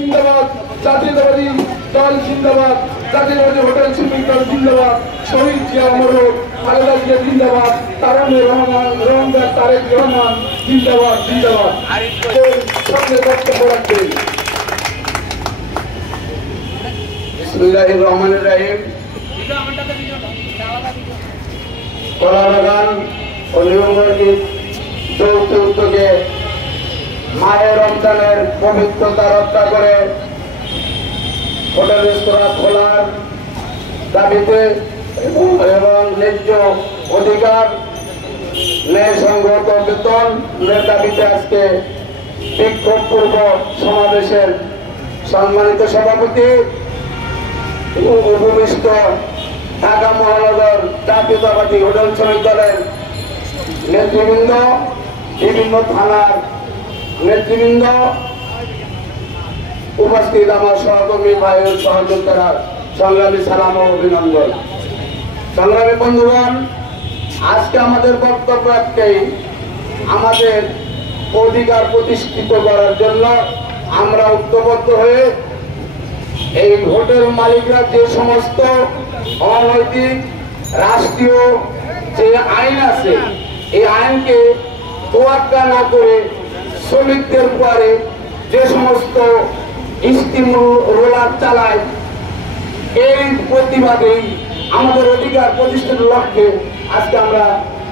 জিন্দাবাদ, জাতীয়তাবাদী দল জিন্দাবাদ, জাতীয়তাবাদী হোটেল শ্রমিক দল জিন্দাবাদ, শহীদ জিয়া অমর, খালেদা জিয়া জিন্দাবাদ, তারেক রহমান জিন্দাবাদ জিন্দাবাদ। সামনে বক্তব্য রাখবেন। বিসমিল্লাহির রহমানির রহিম। কলাবাগান ও নিয়মবর্গীর যৌথ উদ্যোগে মায়ের রমজানের পবিত্রতা রক্ষা করে হোটেল রেস্তোরাঁ খোলার দাবিতে এবং ন্যায্য অধিকার, ন্যায়সঙ্গত বেতনের দাবিতে আজকে বিক্ষোভপূর্ব সমাবেশের সম্মানিত সভাপতি উপবিষ্ট ঢাকা মহানগর জাতীয়তাবাদী হোটেল শ্রমিক দলের নেতৃবৃন্দ, বিভিন্ন থানার নেতৃবৃন্দ, উপস্থিত আমার সহকর্মী ভাই ও সহযোদ্ধারা, সংগ্রামী সালাম ও অভিনন্দন। সংগ্রামী বন্ধুগণ, আজকে আমাদের বক্তব্য একটাই, আমাদের অধিকার প্রতিষ্ঠিত করার জন্য আমরা ঐক্যবদ্ধ হয়ে এই হোটেল মালিকরা যে সমস্ত অনৈতিক রাষ্ট্রীয় যে আইন আছে এই আইনকে তোয়াক্কা না করে শ্রমিকদের পরে যে সমস্ত স্টিম রোলার চালায়, এই প্রতিবাদেই আমাদের অধিকার প্রতিষ্ঠিত লক্ষ্যে আজকে আমরা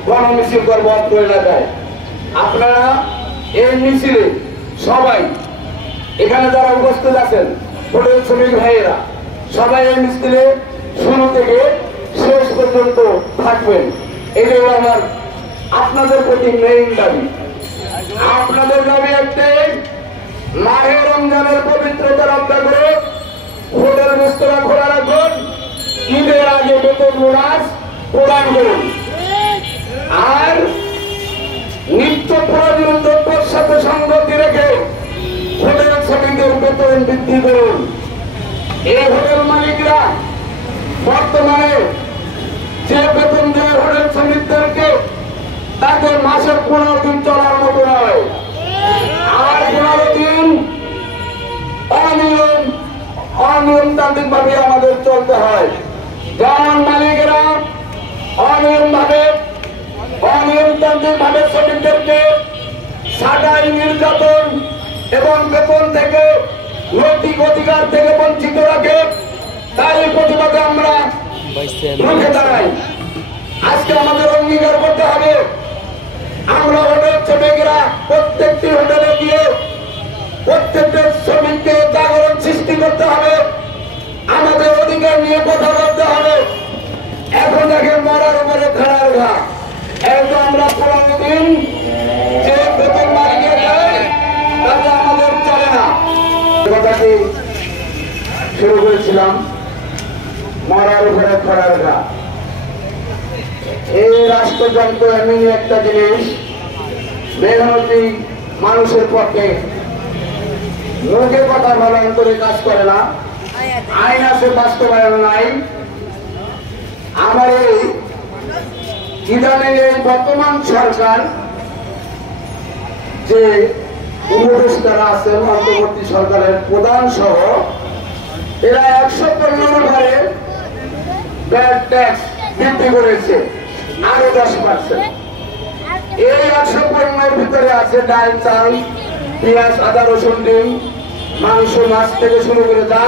গণমিছিল করবো অত্র এলাকায়। আপনারা এই মিছিলে সবাই এখানে যারা উপস্থিত আছেন হোটেল শ্রমিক ভাইয়েরা সবাই এই মিছিলে শুরু থেকে শেষ পর্যন্ত থাকবেন। এটাই আমার আপনাদের প্রতি মেইন দাবি। আপনাদের দাবি একটাই, মাহে রমজানের পবিত্রতা রক্ষা করে হোটেল রেস্তোরাঁ খোলা রাখুন, ঈদের আগে বেতন বোনাস প্রদান করুন, আর নিত্য প্রয়োজনীয় দ্রব্যের সাথে সঙ্গতি রেখে হোটেল শ্রমিকদের বেতন বৃদ্ধি করুন। এই হোটেল মালিকরা বর্তমানে যে বেতন দেয় হোটেল শ্রমিকদেরকে, তাদের মাসে 15 দিন চলার মতো নয়, আর 15 দিন অনিয়মতান্ত্রিক ভাবে আমাদের চলতে হয়। যেমন মালিকেরা অনিয়মতান্ত্রিক ভাবে শ্রমিকদেরকে ছাঁটাই, নির্যাতন এবং বেতন থেকে নৈতিক অধিকার থেকে বঞ্চিত রাখে, তারই প্রতিবাদে আমরা রুখে দাঁড়াই। আজকে আমাদের অঙ্গীকার করতে হবে, আমরা হোটেল শ্রমিকরা প্রত্যেকটি হোটেলে গিয়ে প্রত্যেকটা শ্রমিককে জাগরণ সৃষ্টি করতে হবে, আমাদের অধিকার নিয়ে কথা বলতে হবে। এখন দেখেন মরার উপরে খাড়ার ঘা, এত আমরা 15 দিন যে বেতন মালিকে দেয় তাতে আমাদের চলে না। কথাটি শুরু করেছিলাম মরার উপরে খড়ার ঘা। এই রাষ্ট্রযন্ত্র এমনি একটা জিনিস, মেহনতি মানুষের পক্ষে মুখে কথা বলা করে কাজ করে না, আইন আছে বাস্তবায়ন নাই। আমার এই ইদানিং এই বর্তমান সরকার যে উপদেষ্টারা আছেন, অন্তর্বর্তী সরকারের প্রধান সহ, এরা 115 হারে ভ্যাট ট্যাক্স বৃদ্ধি করেছে আরো 10%। এই 115 ভিতরে আছে ডাল, চাল, পেঁয়াজ, আদা, রসুন, ডিম, মাংস, মাছ থেকে শুরু করে যা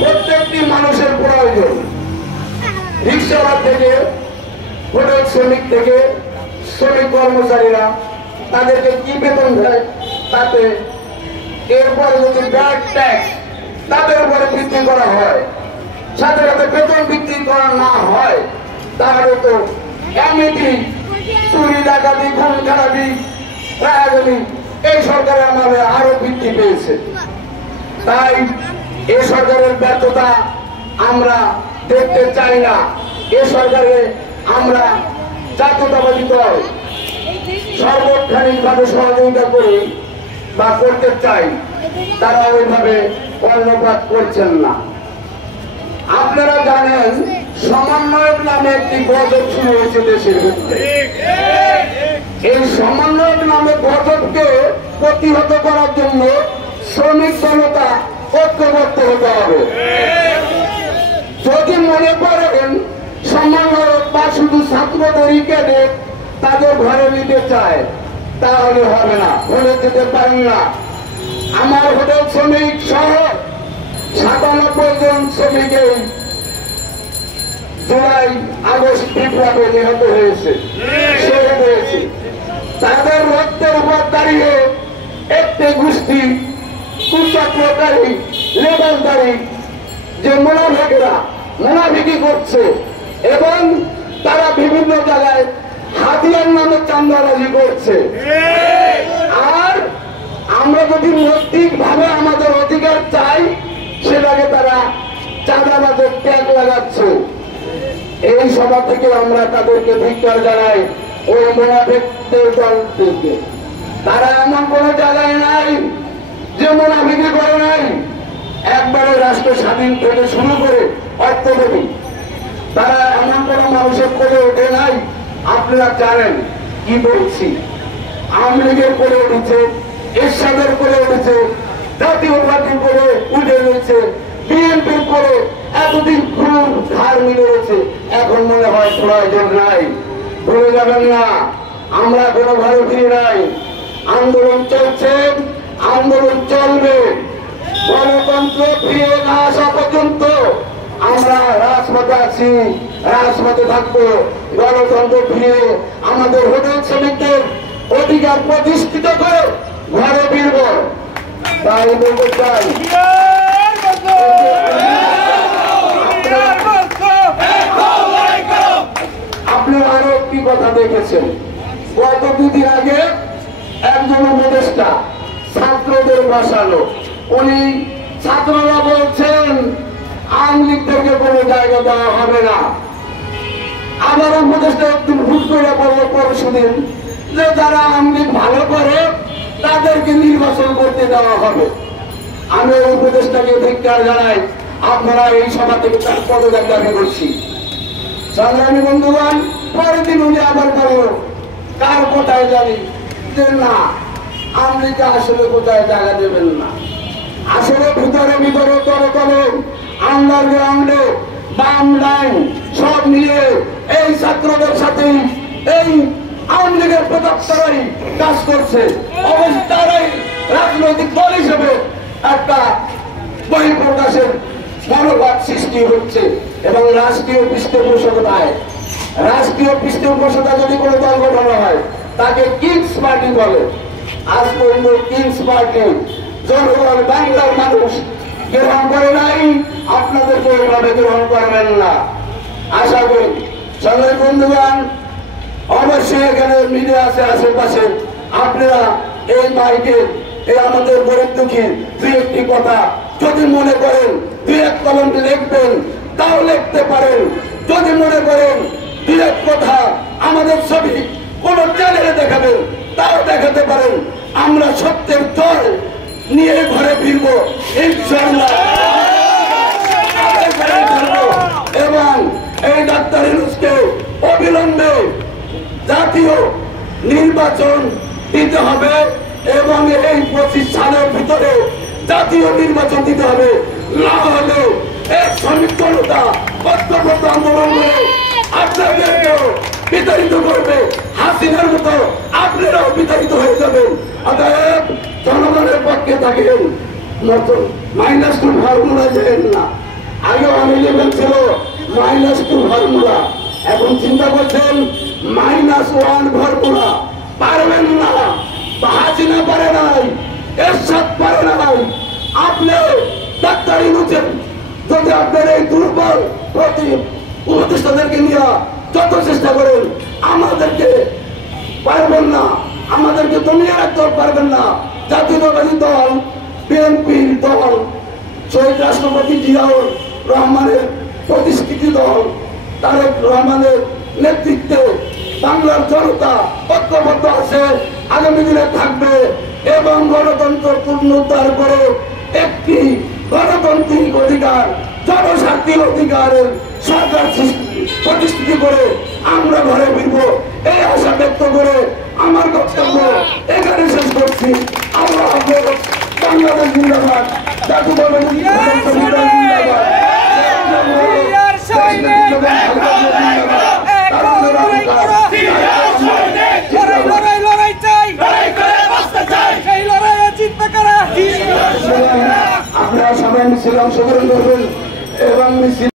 প্রত্যেকটি মানুষের প্রয়োজন, রিক্সাওয়ালা থেকে হোটেল শ্রমিক থেকে শ্রমিক কর্মচারীরা তাদেরকে কি বেতন দেয় তাতে এরপরে যদি ভ্যাট ট্যাক্স তাদের উপরে বৃদ্ধি করা হয়, সাথে সাথে বেতন বৃদ্ধি করা না হয়, তাহলে তো এমনিতেই চুরি, ডাকাতি, খুন খারাপি, রায়াগনি এই সরকারের আমলে আরো বৃদ্ধি পেয়েছে। তাই এই সরকারের ব্যর্থতা আমরা দেখতে চাই না। এ সরকারে আমরা জাতীয়তাবাদী দল সর্বক্ষণিকভাবে সহযোগিতা করি বা করতে চাই, তারা ওইভাবে কর্ণপাত করছেন না। আপনারা জানেন সমন্বয়ক নামে একটি গজব শুরু হয়েছে দেশের মধ্যে। এই সমন্বয়ক নামে গজবকে প্রতিহত করার জন্য শ্রমিক জনতা ঐক্যবদ্ধ হতে হবে। যদি মনে করেন সম্মানজনক বা শুধু ছাত্রদেরই কেটে তাদের ঘরে নিতে চায়, তাহলে হবে না, হলে যেতে পারেন না। আমার হোটেল শ্রমিক সহ 97 জন শ্রমিকের জুলাই আগস্ট বিপ্লবে নিহত হয়েছে, শহীদ হয়েছে। তাদের রক্তের উপর দাঁড়িয়ে একটি গোষ্ঠী কুচক্রকারী লেবাসদারী যে মুনাফিকি করছে এবং তারা বিভিন্ন জায়গায় হাতিয়ার নামে চাঁদাবাজি করছে। আর আমরা যদি নৈতিক ভাবে আমাদের অধিকার চাই, সেটাকে তারা চাঁদাবাজের ট্যাগ লাগাচ্ছে। এই সভা থেকে আমরা তাদেরকে ধিক্কার জানাই, ওই মুনাফিকদের দল থেকে। তারা এমন কোন জায়গায় নাই যে মুনাফিকি করে নাই। একবারে রাষ্ট্র স্বাধীন থেকে শুরু করে অর্থনীতি তারা এমন কোন মানুষের করে ওঠে নাই। আপনারা জানেন কি বলছি, আওয়ামী লীগের করে উঠেছে, এরশাদের করে উঠেছে, জাতীয় পার্টির করে উঠে রয়েছে, বিএনপির করে এতদিন খুব ধার মিলে রয়েছে। এখন মনে হয় প্রয়োজন নাই। ভুলে যাবেন না, আমরা কোনো ঘরে ফিরে নাই। আন্দোলন চলছে, আন্দোলন চলবে। গণতন্ত্র ফিরে না আসা পর্যন্ত আমরা রাজপথে আছি, রাজপথে থাকবো। গণতন্ত্র ফিরে আমাদের হোটেল শ্রমিকদের অধিকার প্রতিষ্ঠিত করে ঘরে ফিরব। তাই বলতে চাই, আপনারা আরো একটি কথা দেখেছেন, গত দুদিন আগে একজন উপদেষ্টা ছাত্রদের বসালো। উনি ছাত্ররা বলছেন আওয়ামী লীগদেরকে কোনো জায়গা দেওয়া হবে না। আবার উপদেষ্টা একদিন ভুল করে বললো পরশুদিন যে যারা আওয়ামী লীগ ভালো করে তাদেরকে নির্বাচন করতে দেওয়া হবে। আমি ওই উপদেষ্টাকে ধিক্কার জানাই। আপনারা এই সভা থেকে তার পদত্যাগ দাবি করছি। সংগ্রামী বন্ধুগণ, পরের দিন উনি আবার বলল কার কোথায় জানি যে না, আওয়ামী লীগকে আসলে কোথায় জায়গা দেবেন না। আসলে ভিতরে ভিতরে তলে তলে আন্ডারগ্রাউন্ডে বাম লাইন সব নিয়ে এই ছাত্রদের সাথে এই আওয়ামী লীগের প্রতাপতারাই কাজ করছে। অবস্থারাই রাজনৈতিক দল হিসেবে একটা বহিঃপ্রকাশের মনোভাব সৃষ্টি হচ্ছে এবং রাষ্ট্রীয় পৃষ্ঠপোষকতায়, রাষ্ট্রীয় পৃষ্ঠপোষকতা যদি কোনো দল গঠন হয় তাকে কিংস পার্টি বলে। আজ পর্যন্ত কিংস পার্টি জনগণ বাংলার মানুষ গ্রহণ করে নাই, আপনাদেরকে ওইভাবে গ্রহণ করবেন না আশা করি। সবাই বন্ধুগণ, অবশ্যই এখানে মিডিয়া আছে আশেপাশে, আপনারা এই মাইকে এই আমাদের গরিব দুঃখী দুই একটি কথা যদি মনে করেন, দুই এক কলম লিখবেন তাও লিখতে পারেন। যদি মনে করেন দুই এক কথা আমাদের ছবি কোন চ্যানেলে দেখাবেন তাও দেখাতে পারেন। আমরা সত্যের জল নিয়ে ঘরে ফিরবো ইনশাআল্লাহ। এবং এই ডাক্তার ইউনূসকে অবিলম্বে জাতীয় নির্বাচন দিতে হবে এবং এই 25 সালের ভিতরে জাতীয় নির্বাচন দিতে হবে। না হলে এক শ্রমিক জনতা ঐক্যবদ্ধ আন্দোলন করে আপনাদেরকেও বিতাড়িত করবে। হাসিনার মতো আপনারাও বিতাড়িত হয়ে যাবেন। অতএব জনগণের পক্ষে থাকেন, -2 ফর্মুলা দেন না। আগে অনেকে বলছিল -2 ফর্মুলা, এখন চিন্তা করছেন -1 ফর্মুলা। পারবেন না, হাসিনা পারে নাই, এরশাদ পারে নাই। আপনি ডাক্তার ইউনূসের যদি আপনার এই দুর্বল উপদেষ্টাদেরকে নিয়ে যত চেষ্টা করেন, আমাদেরকে পারবেন না, আমাদেরকে দমিয়ে রাখতে পারবেন না। জাতীয়তাবাদী দল, বিএনপির দল, শহীদ রাষ্ট্রপতি জিয়াউর রহমানের প্রতিষ্ঠিত দল, তারেক রহমানের নেতৃত্বে বাংলার জনতা ঐক্যবদ্ধ আছে, আগামী দিনে থাকবে এবং গণতন্ত্র পুনরুদ্ধার করে একটি গণতান্ত্রিক অধিকার, জনস্বার্থী অধিকারের সরকার প্রতিষ্ঠিত করে আমরা ঘরে ফিরব, এই আশা ব্যক্ত করে আমার বক্তব্য এখানে শেষ করছি। আল্লাহ হাফেজ। বাংলাদেশ জিন্দাবাদ। আপনারা সবাই মিছিল অংশগ্রহণ করবেন এবং মিছিল